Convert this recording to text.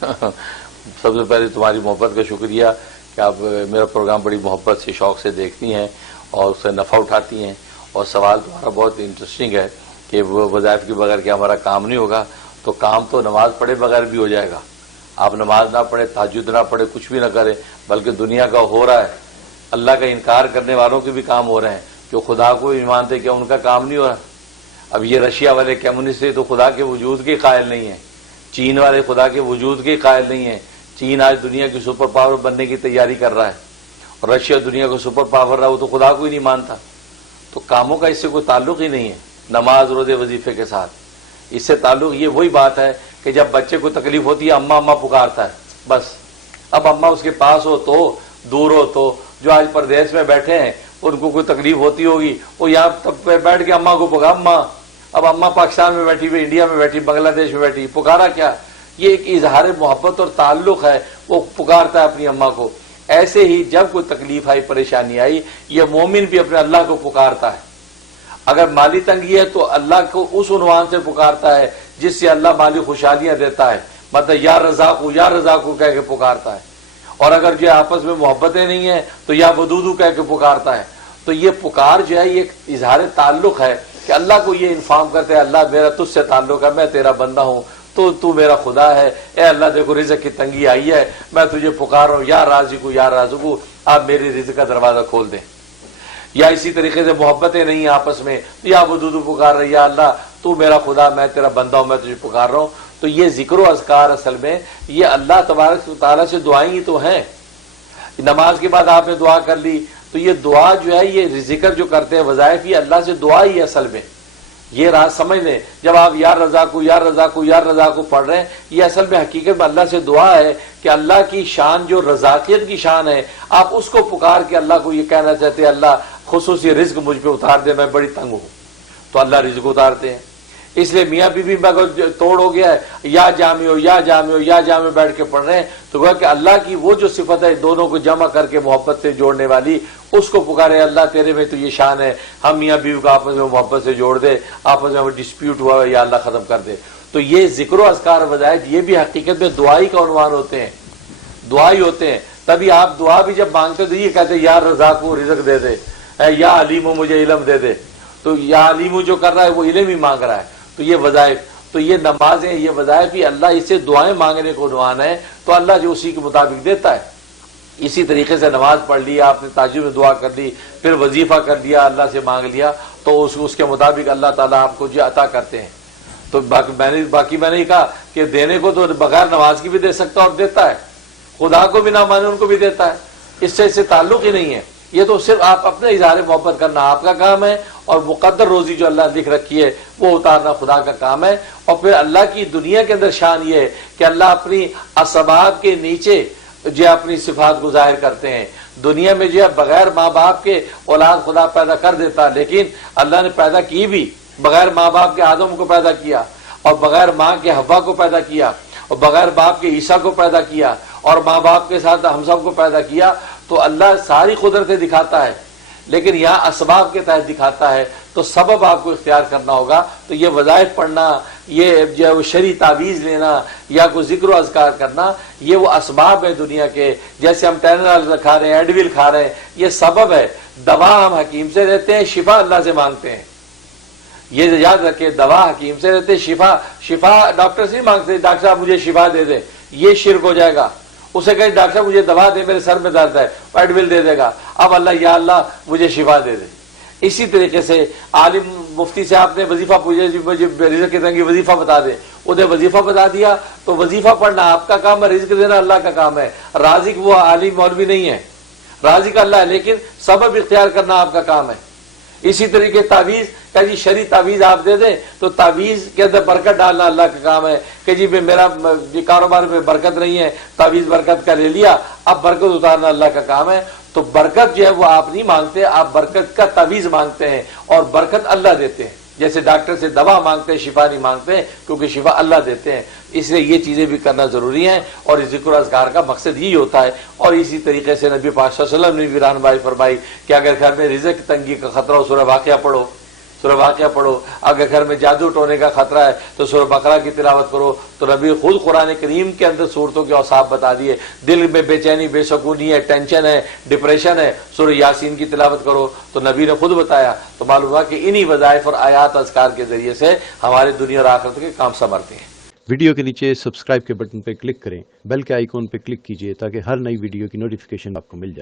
سب سے پہلے تمہاری محبت کا شکریہ کہ آپ میرا پروگرام بڑی محبت سے شوق سے دیکھتی ہیں اور اس سے نفع اٹھاتی ہیں، اور سوال تمہارا بہت انٹرسٹنگ ہے کہ وہ وظائف کے بغیر کہ ہمارا کام نہیں ہوگا، تو کام تو نماز پڑھے بغیر بھی ہو جائے گا۔ آپ نماز نہ پڑھے، تہجد نہ پڑھے، کچھ بھی نہ کرے، بلکہ دنیا کا ہو رہا ہے، اللہ کا انکار کرنے والوں کے بھی کام ہو رہے ہیں، جو خدا کو نہیں مانتے، کیا ان کا کام نہیں ہو رہا؟ اب یہ رشیا والے کمیونسٹ تو خدا کے وجود کے قائل نہیں ہیں، چین والے خدا کے وجود کے قائل نہیں ہیں۔ چین آج دنیا کی سپر پاور بننے کی تیاری کر رہا ہے، اور رشیا دنیا کو سپر پاور رہا، وہ تو خدا کو ہی نہیں مانتا۔ تو کاموں کا اس سے کوئی تعلق ہی نہیں ہے نماز روزے وظیفے کے ساتھ۔ اس سے تعلق یہ وہی بات ہے کہ جب بچے کو تکلیف ہوتی ہے اماں اماں پکارتا ہے، بس اب اماں اس کے پاس ہو تو دور ہو تو، جو آج پردیس میں بیٹھے ہیں ان کو کوئی تکلیف ہوتی ہوگی، وہ یہاں تک بیٹھ کے اماں کو پکار اماں، اب اماں پاکستان میں بیٹھی ہوئی، انڈیا میں بیٹھی، بنگلہ دیش میں بیٹھی، پکارا کیا؟ یہ ایک اظہار محبت اور تعلق ہے، وہ پکارتا ہے اپنی اماں کو۔ ایسے ہی جب کوئی تکلیف آئی، پریشانی آئی، یہ مومن بھی اپنے اللہ کو پکارتا ہے۔ اگر مالی تنگی ہے تو اللہ کو اس عنوان سے پکارتا ہے جس سے اللہ مالی خوشحالیاں دیتا ہے، مطلب یا رزاق کہہ کے پکارتا ہے۔ اور اگر جو آپس میں محبتیں نہیں ہیں تو یا ودودو کہہ کے پکارتا ہے۔ تو یہ پکار جو ہے یہ ایک اظہار تعلق ہے کہ اللہ کو یہ انفارم کرتے ہیں، اللہ میرا تجھ سے تعلق ہے، میں تیرا بندہ ہوں، تو میرا خدا ہے، اے اللہ دیکھو رزق کی تنگی آئی ہے، میں تجھے پکار رہا ہوں، یا رازقو آپ میری رزق کا دروازہ کھول دیں۔ یا اسی طریقے سے محبتیں نہیں ہیں آپس میں، یا ودودو پکار رہے، یا اللہ تو میرا خدا، میں تیرا بندہ ہوں، میں تجھے پکار رہا ہوں۔ تو یہ ذکر و اذکار اصل میں یہ اللہ تبارک و تعالیٰ سے دعائیں ہی تو ہیں۔ نماز کے بعد آپ نے دعا کر لی تو یہ دعا جو ہے، یہ ذکر جو کرتے ہیں وظائف، یہ اللہ سے دعا ہی ہے اصل میں۔ یہ راز سمجھ لیں، جب آپ یا رزاقو پڑھ رہے ہیں، یہ اصل میں حقیقت میں اللہ سے دعا ہے کہ اللہ کی شان جو رزاقیت کی شان ہے، آپ اس کو پکار کے اللہ کو یہ کہنا چاہتے ہیں اللہ خصوصی رزق مجھ پہ اتار دے، میں بڑی تنگ ہوں، تو اللہ رزق اتارتے ہیں۔ اس لیے میاں بیوی میں اگر توڑ ہو گیا ہے، یا جامع بیٹھ کے پڑھ رہے ہیں، تو گویا کہ اللہ کی وہ جو صفت ہے دونوں کو جمع کر کے محبت سے جوڑنے والی، اس کو پکارے اللہ تیرے میں تو یہ شان ہے، ہم میاں بیوی کو آپس میں محبت سے جوڑ دے، آپس میں ڈسپیوٹ ہوا ہے یا اللہ ختم کر دے۔ تو یہ ذکر و اذکار وظائف یہ بھی حقیقت میں دعائی کا عنوان ہوتے ہیں، دعائی ہوتے ہیں۔ تبھی آپ دعا بھی جب مانگتے تو یہ کہتے ہیں یا رزاق کو رزق دے دے، یا علیم مجھے علم دے دے۔ تو یا علیم جو کر رہا ہے وہ علم ہی مانگ رہا ہے۔ تو یہ وظائف، تو یہ نمازیں، یہ وظائف ہی اللہ اس سے دعائیں مانگنے کو عنوان ہے، تو اللہ جو اسی کے مطابق دیتا ہے۔ اسی طریقے سے نماز پڑھ لی، آپ نے تہجد میں دعا کر لی، پھر وظیفہ کر لیا، اللہ سے مانگ لیا، تو اس کے مطابق اللہ تعالیٰ آپ کو جو عطا کرتے ہیں۔ تو باقی میں نے کہا کہ دینے کو تو بغیر نماز کی بھی دے سکتا اور دیتا ہے، خدا کو بھی نہ مانے ان کو بھی دیتا ہے، اس سے تعلق ہی نہیں ہے۔ یہ تو صرف آپ اپنے اظہار محبت کرنا آپ کا کام ہے، اور مقدر روزی جو اللہ نے لکھ رکھی ہے وہ اتارنا خدا کا کام ہے۔ اور پھر اللہ کی دنیا کے اندر شان یہ ہے کہ اللہ اپنی اسباب کے نیچے جو اپنی صفات کو ظاہر کرتے ہیں۔ دنیا میں جو ہے بغیر ماں باپ کے اولاد خدا پیدا کر دیتا، لیکن اللہ نے پیدا کی بھی بغیر ماں باپ کے آدم کو پیدا کیا، اور بغیر ماں کے حوا کو پیدا کیا، اور بغیر باپ کے عیسیٰ کو پیدا کیا، اور ماں باپ کے ساتھ ہم سب کو پیدا کیا۔ تو اللہ ساری قدرتیں دکھاتا ہے، لیکن یہاں اسباب کے تحت دکھاتا ہے، تو سبب آپ کو اختیار کرنا ہوگا۔ تو یہ وظائف پڑھنا، یہ جو شرعی تعویذ لینا یا کوئی ذکر و اذکار کرنا، یہ وہ اسباب ہے دنیا کے۔ جیسے ہم ٹینرال کھا رہے ہیں، ایڈویل کھا رہے ہیں، یہ سبب ہے۔ دوا ہم حکیم سے لیتے ہیں، شفا اللہ سے مانگتے ہیں۔ یہ یاد رکھیں، دوا حکیم سے لیتے ہیں، شفا ڈاکٹر سے نہیں مانگتے، ڈاکٹر صاحب مجھے شفا دے دے، یہ شرک ہو جائے گا۔ اسے کہیں ڈاکٹر صاحب مجھے دوا دے، میرے سر میں درد ہے، ایڈویل دے دے گا، اب اللہ یا اللہ مجھے شفا دے دے۔ اسی طریقے سے عالم مفتی سے آپ نے وظیفہ پوچھا، مجھے رزق کی تنگی، وظیفہ بتا دے، انہیں وظیفہ بتا دیا، تو وظیفہ پڑھنا آپ کا کام ہے، رزق دینا اللہ کا کام ہے۔ رازق وہ عالم مولوی نہیں ہے، رازق اللہ ہے، لیکن سبب اختیار کرنا آپ کا کام ہے۔ اسی طریقے تعویذ کہ جی شرعی تعویذ آپ دے دیں، تو تعویذ کے اندر برکت ڈالنا اللہ کا کام ہے، کہ جی میرا کاروبار میں برکت نہیں ہے، تعویذ برکت کا لے لیا، اب برکت اتارنا اللہ کا کام ہے۔ تو برکت جو ہے وہ آپ نہیں مانگتے، آپ برکت کا تعویذ مانگتے ہیں، اور برکت اللہ دیتے ہیں۔ جیسے ڈاکٹر سے دوا مانگتے ہیں، شفا نہیں مانگتے، کیونکہ شفا اللہ دیتے ہیں۔ اس لیے یہ چیزیں بھی کرنا ضروری ہیں، اور ذکر و اذکار کا مقصد یہی ہوتا ہے۔ اور اسی طریقے سے نبی پاک صلی اللہ علیہ وسلم نے بھی رہنمائی فرمائی کہ اگر گھر میں رزق تنگی کا خطرہ ہو، سورہ واقعہ پڑھو، سورہ واقعہ پڑھو. اگر گھر میں جادو ٹونے کا خطرہ ہے تو سورہ بقرہ کی تلاوت کرو. تو نبی خود قرآن کریم کے اندر صورتوں کے اوصاف بتا دیے. دل میں بے چینی بے سکونی ہے, ٹینشن ہے, ڈپریشن ہے, سورہ یاسین کی تلاوت کرو. تو نبی نے خود بتایا. تو معلوم ہوا کہ انہی وظائف اور آیات اذکار کے ذریعے سے ہمارے دنیا اور آخرت کے کام سنورتے ہیں. ویڈیو کے نیچے سبسکرائب کے بٹن پہ کلک کریں, بیل کے آئیکن پہ کلک کیجئے تاکہ ہر نئی ویڈیو کی نوٹیفیکیشن آپ کو مل جائے.